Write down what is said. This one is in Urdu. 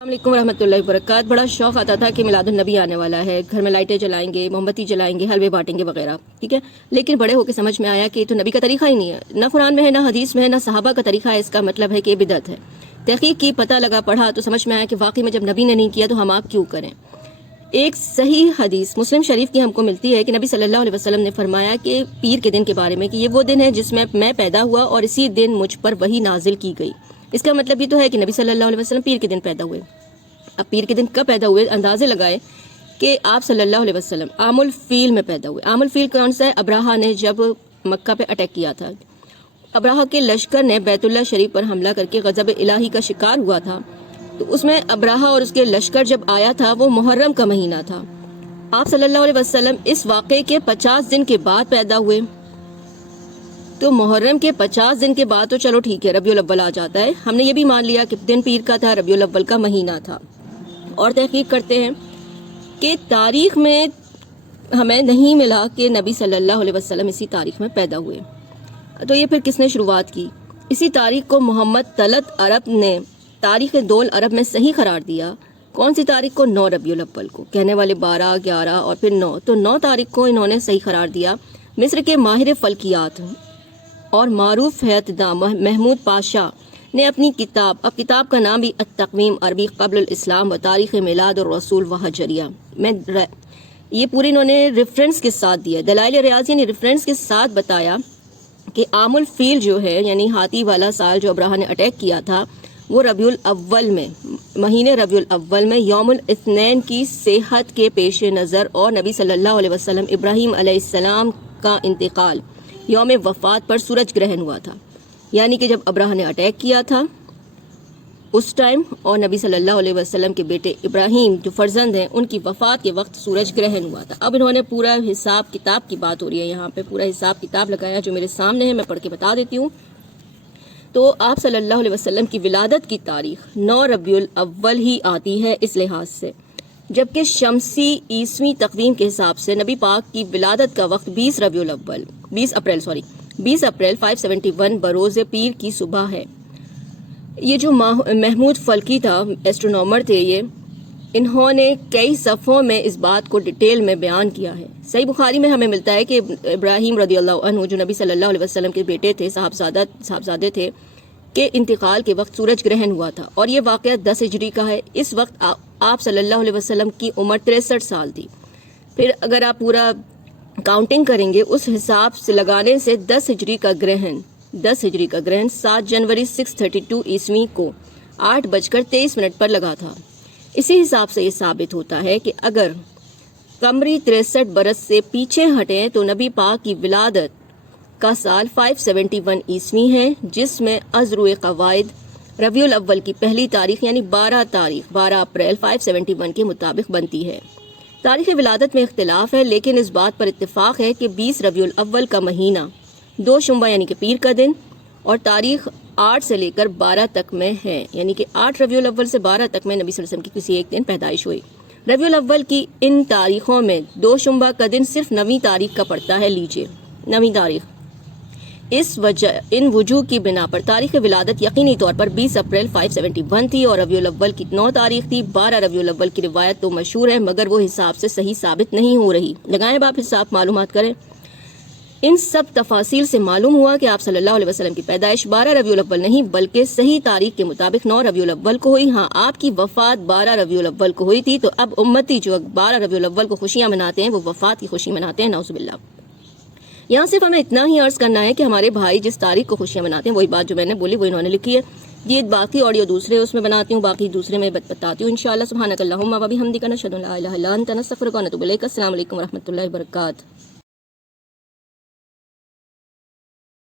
السلام علیکم ورحمۃ اللہ وبرکاتہ۔ بڑا شوق آتا تھا کہ میلاد النبی آنے والا ہے، گھر میں لائٹیں جلائیں گے، موم بتی جلائیں گے، حلوے بانٹیں گے وغیرہ، ٹھیک ہے۔ لیکن بڑے ہو کے سمجھ میں آیا کہ یہ تو نبی کا طریقہ ہی نہیں ہے، نہ قرآن میں ہے، نہ حدیث میں ہے، نہ صحابہ کا طریقہ ہے۔ اس کا مطلب ہے کہ یہ بدعت ہے۔ تحقیق کی، پتہ لگا، پڑھا تو سمجھ میں آیا کہ واقعی میں جب نبی نے نہیں کیا تو ہم آپ کیوں کریں۔ ایک صحیح حدیث مسلم شریف کی ہم کو ملتی ہے کہ نبی صلی اللہ علیہ وسلم نے فرمایا کہ پیر کے دن کے بارے میں کہ یہ وہ دن ہے جس میں میں پیدا ہوا اور اسی دن مجھ پر وحی نازل کی گئی۔ اس کا مطلب یہ تو ہے کہ نبی صلی اللہ علیہ وسلم پیر کے دن پیدا ہوئے۔ اب پیر کے دن کب پیدا ہوئے، اندازے لگائے کہ آپ صلی اللہ علیہ وسلم عام الفیل میں پیدا ہوئے۔ عام الفیل کون سا ہے؟ ابراہا نے جب مکہ پہ اٹیک کیا تھا، ابراہا کے لشکر نے بیت اللہ شریف پر حملہ کر کے غضب الہی کا شکار ہوا تھا، تو اس میں ابراہا اور اس کے لشکر جب آیا تھا وہ محرم کا مہینہ تھا۔ آپ صلی اللہ علیہ وسلم اس واقعے کے 50 دن کے بعد پیدا ہوئے، تو محرم کے 50 دن کے بعد تو چلو ٹھیک ہے، ربیع الاول آ جاتا ہے، ہم نے یہ بھی مان لیا کہ دن پیر کا تھا، ربیع الاول کا مہینہ تھا۔ اور تحقیق کرتے ہیں کہ تاریخ میں ہمیں نہیں ملا کہ نبی صلی اللہ علیہ وسلم اسی تاریخ میں پیدا ہوئے۔ تو یہ پھر کس نے شروعات کی؟ اسی تاریخ کو محمد طلعت عرب نے تاریخ دول عرب میں صحیح قرار دیا۔ کون سی تاریخ کو؟ 9 ربیع الاول کو، کہنے والے 12، 11 اور پھر 9، تو 9 تاریخ کو انہوں نے صحیح قرار دیا۔ مصر کے ماہر فلکیات اور معروف حیاتداں محمود پاشا نے اپنی کتاب، اب کتاب کا نام بھی التقویم عربی قبل الاسلام و تاریخ میلاد الرسول و ہجریہ میں، یہ پوری انہوں نے ریفرنس کے ساتھ دیا، دلائل ریاضی یعنی ریفرنس کے ساتھ بتایا کہ عام الفیل جو ہے یعنی ہاتھی والا سال جو ابراہا نے اٹیک کیا تھا وہ ربیع الاول میں، مہینے ربیع الاول میں یوم الاثنین کی صحت کے پیش نظر اور نبی صلی اللہ علیہ وسلم ابراہیم علیہ السلام کا انتقال یوم وفات پر سورج گرہن ہوا تھا، یعنی کہ جب ابراہا نے اٹیک کیا تھا اس ٹائم اور نبی صلی اللہ علیہ وسلم کے بیٹے ابراہیم جو فرزند ہیں ان کی وفات کے وقت سورج گرہن ہوا تھا۔ اب انہوں نے پورا حساب کتاب کی بات ہو رہی ہے، یہاں پہ پورا حساب کتاب لگایا جو میرے سامنے ہے، میں پڑھ کے بتا دیتی ہوں۔ تو آپ صلی اللہ علیہ وسلم کی ولادت کی تاریخ 9 ربیع الاول ہی آتی ہے اس لحاظ سے، جبکہ شمسی عیسوی تقویم کے حساب سے نبی پاک کی ولادت کا وقت 20 اپریل 571 بروز پیر کی صبح ہے۔ یہ جو محمود فلکی تھا، ایسٹرونومر تھے، انہوں نے کئی صفحوں میں اس بات کو ڈیٹیل میں بیان کیا ہے۔ صحیح بخاری میں ہمیں ملتا ہے کہ ابراہیم رضی اللہ عنہ جو نبی صلی اللہ علیہ وسلم کے بیٹے تھے، صاحبزادے تھے، کے انتقال کے وقت سورج گرہن ہوا تھا، اور یہ واقعہ 10 ہجری کا ہے۔ اس وقت آپ صلی اللہ علیہ وسلم کی عمر 63 سال تھی۔ پھر اگر آپ پورا کاؤنٹنگ کریں گے اس حساب سے لگانے سے 10 ہجری کا گرہن 7 جنوری 632 عیسوی کو 8:23 پر لگا تھا۔ اسی حساب سے یہ ثابت ہوتا ہے کہ اگر قمری 63 برس سے پیچھے ہٹیں تو نبی پاک کی ولادت کا سال 571 عیسوی ہے، جس میں ازرو قواعد ربیع الاول کی پہلی تاریخ یعنی 12 اپریل 571 کے مطابق بنتی ہے۔ تاریخ ولادت میں اختلاف ہے، لیکن اس بات پر اتفاق ہے کہ 20 ربیع الاول کا مہینہ 2 شنبہ یعنی کہ پیر کا دن اور تاریخ 8 سے لے کر 12 تک میں ہے، یعنی کہ 8 ربیع الاول سے 12 تک میں نبی صلی اللہ علیہ وسلم کی کسی ایک دن پیدائش ہوئی۔ ربیع الاول کی ان تاریخوں میں 2 شنبہ کا دن صرف 9ویں تاریخ کا پڑتا ہے، لیجئے 9ویں تاریخ۔ ان وجوہ کی بنا پر تاریخ ولادت یقینی طور پر 20 اپریل 571 تھی اور ربیع الاول کی 9 تاریخ تھی۔ 12 ربیع الاول کی روایت تو مشہور ہے مگر وہ حساب سے صحیح ثابت نہیں ہو رہی۔ لگائیں باپ حساب، معلومات کریں۔ ان سب تفاصیل سے معلوم ہوا کہ آپ صلی اللہ علیہ وسلم کی پیدائش 12 ربیع الاول نہیں بلکہ صحیح تاریخ کے مطابق 9 ربیع الاول کو ہوئی۔ ہاں، آپ کی وفات 12 ربیع الاول کو ہوئی تھی، تو اب امتی جو 12 ربیع الاول کو خوشیاں مناتے ہیں وہ وفات کی خوشی مناتے ہیں، نعوذ باللہ۔ یہاں صرف ہمیں اتنا ہی عرض کرنا ہے کہ ہمارے بھائی جس تاریخ کو خوشیاں مناتے ہیں، وہی بات جو میں نے بولی وہ انہوں نے لکھی ہے۔ یہ باقی آڈیو دوسرے اس میں بناتی ہوں، باقی دوسرے میں بتاتی ہوں انشاءاللہ۔ سبحانک اللہم و بحمدک، نشہد ان لا الہ الا انت، نستغفرک و نتوب الیک۔ السلام علیکم و رحمۃ اللہ وبرکاتہ۔